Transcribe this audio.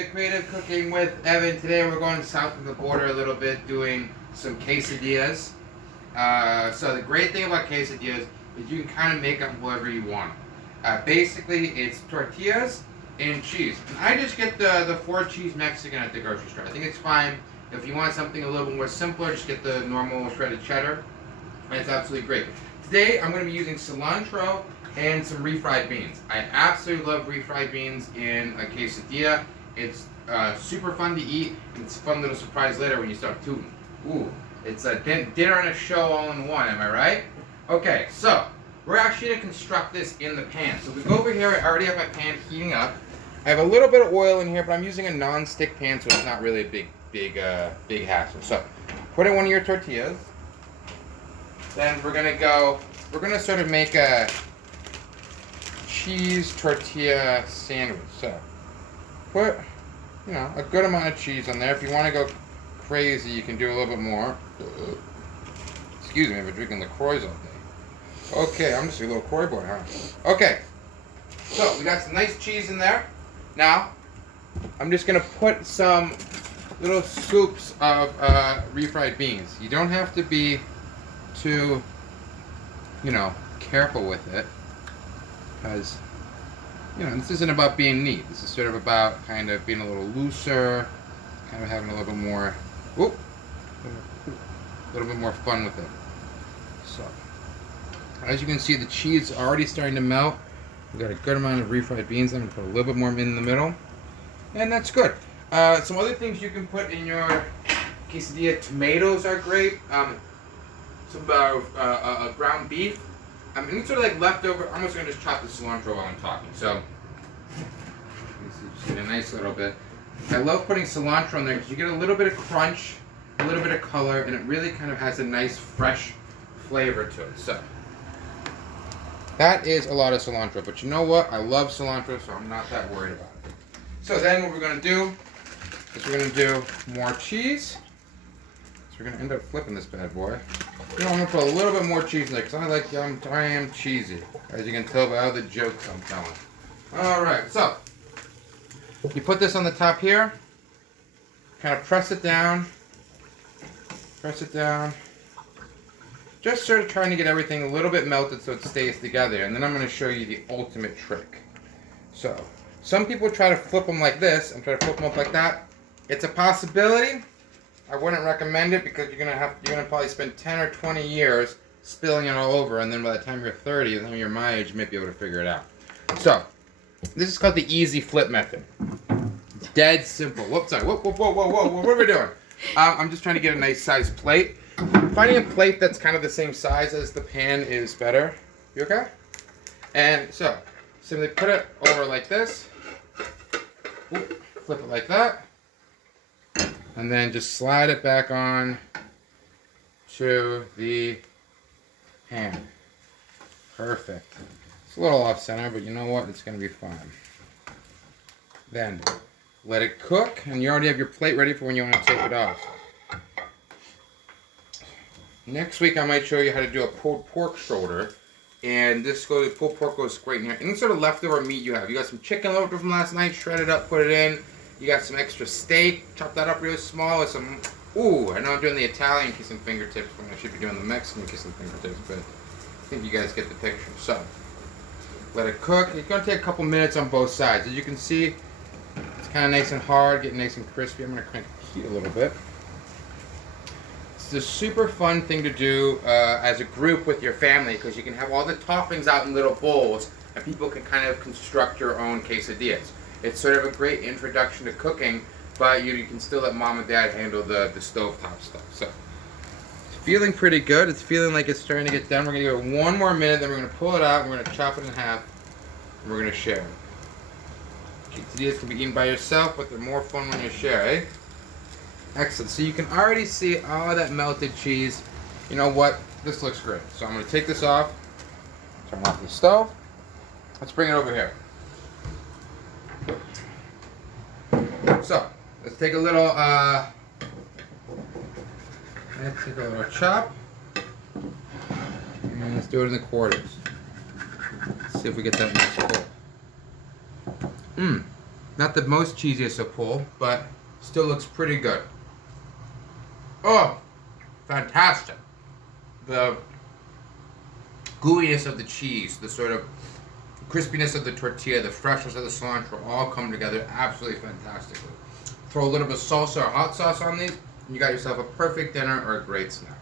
to Creative Cooking with Evan. Today we're going south of the border a little bit, doing some quesadillas. So the great thing about quesadillas is you can kind of make them whatever you want. Basically, it's tortillas and cheese. And I just get the 4-cheese Mexican at the grocery store. I think it's fine. If you want something a little bit more simpler, just get the normal shredded cheddar. And it's absolutely great. Today I'm going to be using cilantro and some refried beans. I absolutely love refried beans in a quesadilla. It's super fun to eat, and it's a fun little surprise later when you start tooting. Ooh, it's a dinner and a show all in one, am I right? Okay, so we're actually going to construct this in the pan. So we go over here, I already have my pan heating up. I have a little bit of oil in here, but I'm using a non-stick pan, so it's not really a big hassle. So put in one of your tortillas. Then we're gonna sort of make a cheese tortilla sandwich. So put, a good amount of cheese on there. If you want to go crazy, you can do a little bit more. Excuse me, I've been drinking LaCroix all day. Okay, I'm just a little Croix boy, huh? Okay, so we got some nice cheese in there. Now, I'm just gonna put some little scoops of refried beans. You don't have to be too, careful with it, because, this isn't about being neat. This is sort of about kind of being a little looser, kind of having a little bit more, fun with it. So, as you can see, the cheese is already starting to melt. We've got a good amount of refried beans. I'm going to put a little bit more in the middle, and that's good. Some other things you can put in your quesadilla. Tomatoes are great. Some ground beef. Any sort of like leftover. I'm just going to just chop the cilantro while I'm talking. So, just get a nice little bit. I love putting cilantro in there because you get a little bit of crunch, a little bit of color, and it really kind of has a nice fresh flavor to it. So, that is a lot of cilantro. But you know what? I love cilantro, so I'm not that worried about it. So then what we're going to do is we're going to do more cheese. So we're going to end up flipping this bad boy. I'm going to put a little bit more cheese in there because I am cheesy. As you can tell by all the jokes I'm telling. Alright, so you put this on the top here. Kind of press it down. Press it down. Just sort of trying to get everything a little bit melted so it stays together. And then I'm going to show you the ultimate trick. So, some people try to flip them like this and try to flip them up like that. It's a possibility. I wouldn't recommend it because you're gonna probably spend 10 or 20 years spilling it all over, and then by the time you're 30, by the time you're my age, you might be able to figure it out. So, this is called the easy flip method. It's dead simple. Whoops, sorry. Whoa, what are we doing? I'm just trying to get a nice sized plate. Finding a plate that's kind of the same size as the pan is better. You okay? And so, simply put it over like this. Flip it like that. And then just slide it back on to the pan. Perfect. It's a little off center, but you know what? It's going to be fine. Then let it cook, and you already have your plate ready for when you want to take it off. Next week I might show you how to do a pulled pork shoulder. And pulled pork goes great in here. Any sort of leftover meat you have. You got some chicken leftover from last night, shred it up, put it in. You got some extra steak, chop that up real small with some, I know I'm doing the Italian kissing fingertips when I should be doing the Mexican kissing fingertips, but I think you guys get the picture. So, let it cook. It's going to take a couple minutes on both sides. As you can see, it's kind of nice and hard, getting nice and crispy. I'm going to crank the heat a little bit. It's a super fun thing to do as a group with your family because you can have all the toppings out in little bowls and people can kind of construct your own quesadillas. It's sort of a great introduction to cooking, but you can still let mom and dad handle the stovetop stuff. So, it's feeling pretty good. It's feeling like it's starting to get done. We're going to give it one more minute, then we're going to pull it out, and we're going to chop it in half, and we're going to share it. Quesadillas can be eaten by yourself, but they're more fun when you share, eh? Excellent. So you can already see all that melted cheese. You know what? This looks great. So I'm going to take this off, turn off the stove. Let's bring it over here. So, let's take a little chop, and let's do it in the quarters. Let's see if we get that nice pull. Not the most cheesiest of pull, but still looks pretty good. Oh, fantastic. The gooiness of the cheese, the sort of crispiness of the tortilla, the freshness of the cilantro all come together absolutely fantastically. Throw a little bit of salsa or hot sauce on these, and you got yourself a perfect dinner or a great snack.